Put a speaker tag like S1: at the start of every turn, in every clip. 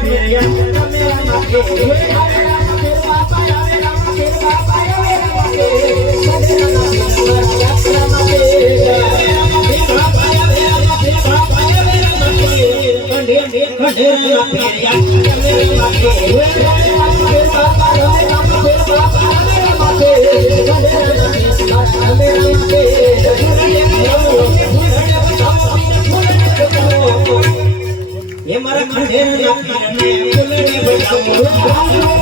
S1: Yeah. Thank you.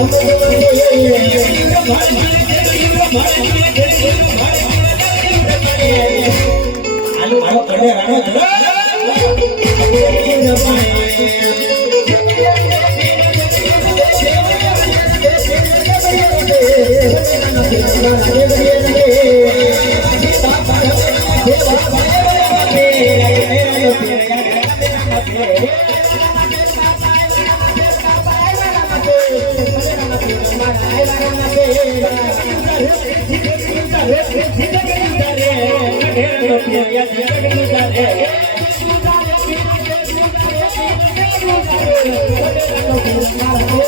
S1: பண்ண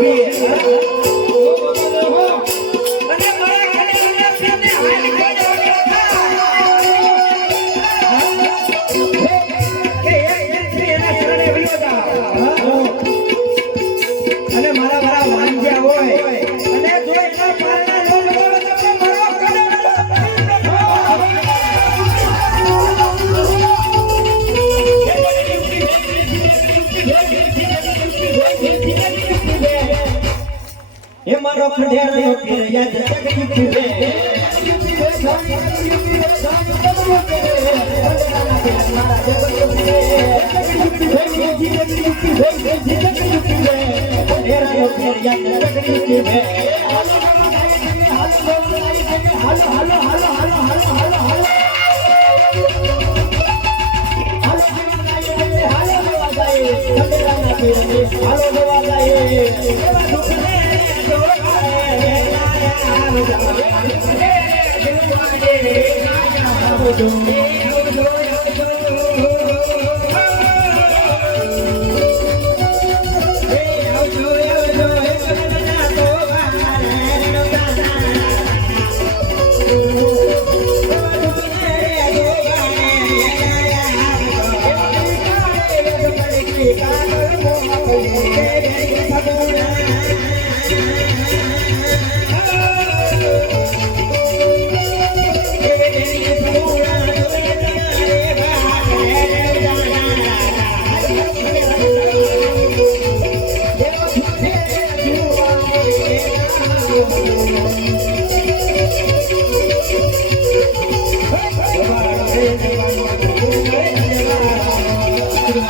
S1: Yeah. बाप ढेर ऊपर यद जग दिखे hello hello hello hello hello hello hello hello hello hello hello Thank you.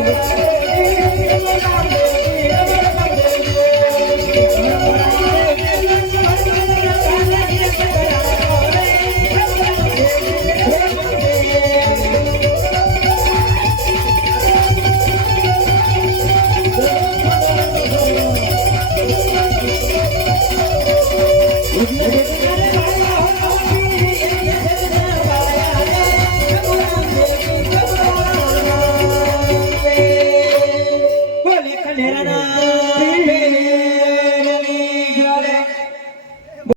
S1: Oh.